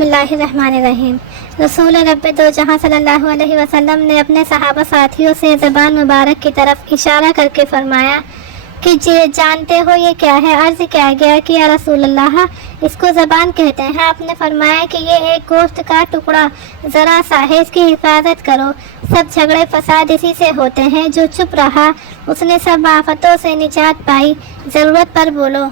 بسم اللہ الرحمن الرحیم۔ رسول رب دو جہاں صلی اللہ علیہ وسلم نے اپنے صحابہ ساتھیوں سے زبان مبارک کی طرف اشارہ کر کے فرمایا کہ جانتے ہو یہ کیا ہے؟ عرض کیا گیا کہ یا رسول اللہ اس کو زبان کہتے ہیں۔ آپ نے فرمایا کہ یہ ایک گوشت کا ٹکڑا ذرا سا ہے، اس کی حفاظت کرو۔ سب جھگڑے فساد اسی سے ہوتے ہیں۔ جو چپ رہا اس نے سب آفتوں سے نجات پائی۔ ضرورت پر بولو۔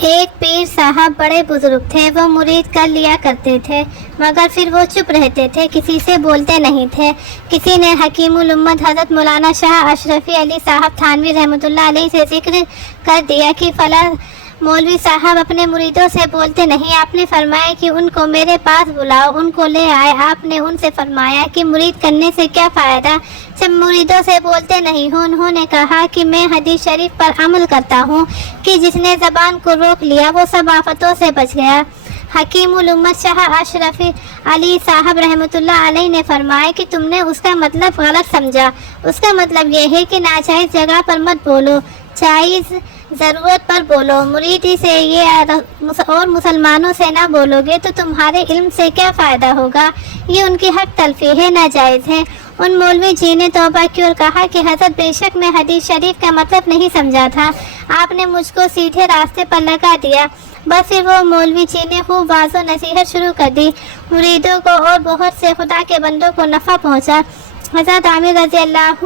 ایک پیر صاحب بڑے بزرگ تھے، وہ مرید کر لیا کرتے تھے مگر پھر وہ چپ رہتے تھے، کسی سے بولتے نہیں تھے۔ کسی نے حکیم الامت حضرت مولانا شاہ اشرفی علی صاحب تھانوی رحمۃ اللہ علیہ سے ذکر کر دیا کہ فلاں مولوی صاحب اپنے مریدوں سے بولتے نہیں۔ آپ نے فرمایا کہ ان کو میرے پاس بلاؤ۔ ان کو لے آئے۔ آپ نے ان سے فرمایا کہ مرید کرنے سے کیا فائدہ جب مریدوں سے بولتے نہیں ہوں؟ انہوں نے کہا کہ میں حدیث شریف پر عمل کرتا ہوں کہ جس نے زبان کو روک لیا وہ سب آفتوں سے بچ گیا۔ حکیم الامت شاہ اشرفی علی صاحب رحمۃ اللہ علیہ نے فرمایا کہ تم نے اس کا مطلب غلط سمجھا۔ اس کا مطلب یہ ہے کہ ناجائز جگہ پر مت بولو، جائز ضرورت پر بولو۔ مریدی سے یہ اور مسلمانوں سے نہ بولو گے تو تمہارے علم سے کیا فائدہ ہوگا؟ یہ ان کی حق تلفی ہے، ناجائز ہے۔ ان مولوی جی نے توبہ کی اور کہا کہ حضرت بے شک میں حدیث شریف کا مطلب نہیں سمجھا تھا، آپ نے مجھ کو سیدھے راستے پر لگا دیا۔ بس پھر وہ مولوی جی نے خوب واضح نصیحت شروع کر دی۔ مریدوں کو اور بہت سے خدا کے بندوں کو نفع پہنچا۔ حضرت عامر رضی اللہ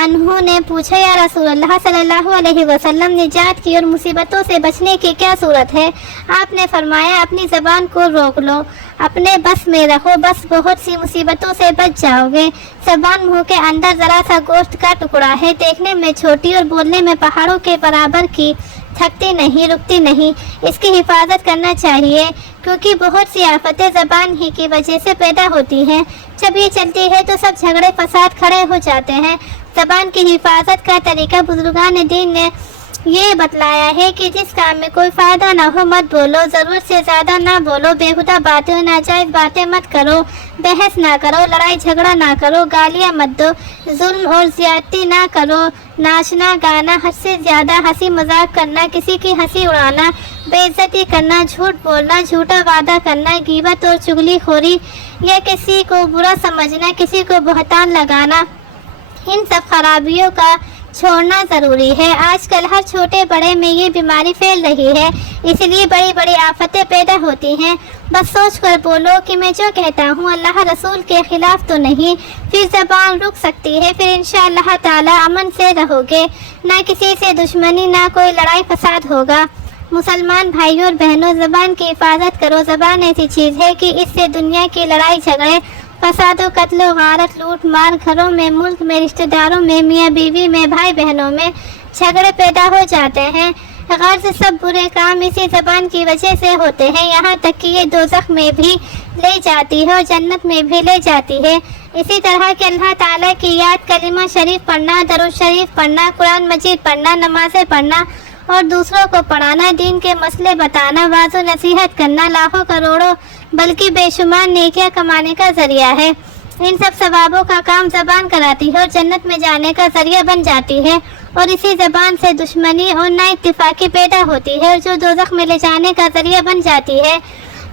عنہ نے پوچھا یا رسول اللہ صلی اللہ علیہ وسلم، نجات کی اور مصیبتوں سے بچنے کی کیا صورت ہے؟ آپ نے فرمایا اپنی زبان کو روک لو، اپنے بس میں رکھو، بس بہت سی مصیبتوں سے بچ جاؤ گے۔ زبان منہ کے اندر ذرا سا گوشت کا ٹکڑا ہے، دیکھنے میں چھوٹی اور بولنے میں پہاڑوں کے برابر کی، تھکتی نہیں، رکتی نہیں۔ اس کی حفاظت کرنا چاہیے کیونکہ بہت سی آفتیں زبان ہی کی وجہ سے پیدا ہوتی ہیں۔ جب یہ چلتی ہے تو سب جھگڑے فساد کھڑے ہو جاتے ہیں۔ زبان کی حفاظت کا طریقہ بزرگان دین نے یہ بتلایا ہے کہ جس کام میں کوئی فائدہ نہ ہو مت بولو، ضرورت سے زیادہ نہ بولو، بےہودہ باتیں اور ناجائز باتیں مت کرو، بحث نہ کرو، لڑائی جھگڑا نہ کرو، گالیاں مت دو، ظلم اور زیادتی نہ کرو، ناچنا گانا، حد سے زیادہ ہنسی مذاق کرنا، کسی کی ہنسی اڑانا، بے عزتی کرنا، جھوٹ بولنا، جھوٹا وعدہ کرنا، غیبت اور چغلی خوری یا کسی کو برا سمجھنا، کسی کو بہتان لگانا، ان سب خرابیوں کا چھوڑنا ضروری ہے۔ آج کل ہر چھوٹے بڑے میں یہ بیماری پھیل رہی ہے، اس لیے بڑی بڑی آفتیں پیدا ہوتی ہیں۔ بس سوچ کر بولو کہ میں جو کہتا ہوں اللہ رسول کے خلاف تو نہیں، پھر زبان رک سکتی ہے، پھر انشاءاللہ تعالی امن سے رہو گے، نہ کسی سے دشمنی، نہ کوئی لڑائی فساد ہوگا۔ مسلمان بھائیوں اور بہنوں، زبان کی حفاظت کرو۔ زبان ایسی چیز ہے کہ اس سے دنیا کی لڑائی جھگڑے، فساد و قتل و غارت، لوٹ مار، گھروں میں، ملک میں، رشتہ داروں میں، میاں بیوی میں، بھائی بہنوں میں جھگڑے پیدا ہو جاتے ہیں۔ غرض سب برے کام اسی زبان کی وجہ سے ہوتے ہیں، یہاں تک کہ یہ دوزخ میں بھی لے جاتی ہے اور جنت میں بھی لے جاتی ہے۔ اسی طرح کہ اللہ تعالیٰ کی یاد، کلمہ شریف پڑھنا، درود شریف پڑھنا، قرآن مجید پڑھنا، نمازیں پڑھنا اور دوسروں کو پڑھانا، دین کے مسئلے بتانا، واضح و نصیحت کرنا لاکھوں کروڑوں بلکہ بے شمار نیکیاں کمانے کا ذریعہ ہے۔ ان سب ثوابوں کا کام زبان کراتی ہے اور جنت میں جانے کا ذریعہ بن جاتی ہے، اور اسی زبان سے دشمنی اور نا اتفاقی پیدا ہوتی ہے اور جو دوزخ میں لے جانے کا ذریعہ بن جاتی ہے،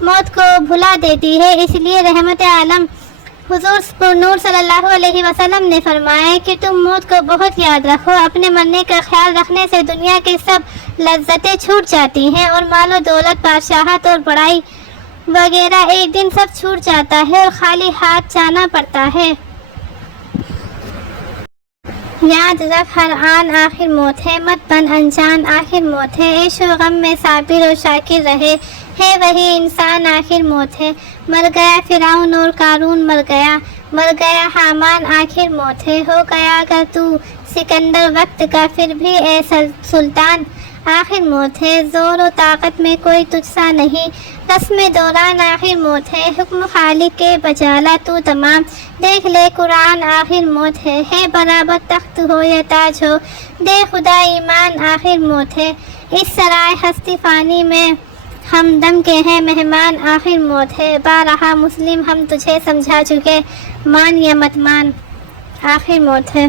موت کو بھلا دیتی ہے۔ اس لیے رحمت عالم حضور پر نور صلی اللہ علیہ وسلم نے فرمایا کہ تم موت کو بہت یاد رکھو، اپنے مرنے کا خیال رکھنے سے دنیا کی سب لذتیں چھوٹ جاتی ہیں اور مال و دولت، بادشاہت اور بڑائی وغیرہ ایک دن سب چھوٹ جاتا ہے اور خالی ہاتھ جانا پڑتا ہے۔ یاد رکھ ہر آن آخر موت ہے، مت بن انجان آخر موت ہے، عیش و غم میں صابر و شاکر رہے، ہے وہی انسان آخر موت ہے۔ مر گیا فرعون اور قارون مر گیا، مر گیا حامان آخر موت ہے، ہو گیا اگر تو سکندر وقت کا پھر بھی اے سلطان آخر موت ہے، زور و طاقت میں کوئی تجھ سا نہیں، رسم دوران آخر موت ہے، حکم خالق کے بجالا تو تمام، دیکھ لے قرآن آخر موت ہے برابر تخت ہو یا تاج ہو، دے خدا ایمان آخر موت ہے، اس سرائے ہستی فانی میں ہم دم کے ہیں مہمان آخر موت ہے، بارہا مسلم ہم تجھے سمجھا چکے، مان یا مت مان آخر موت ہے۔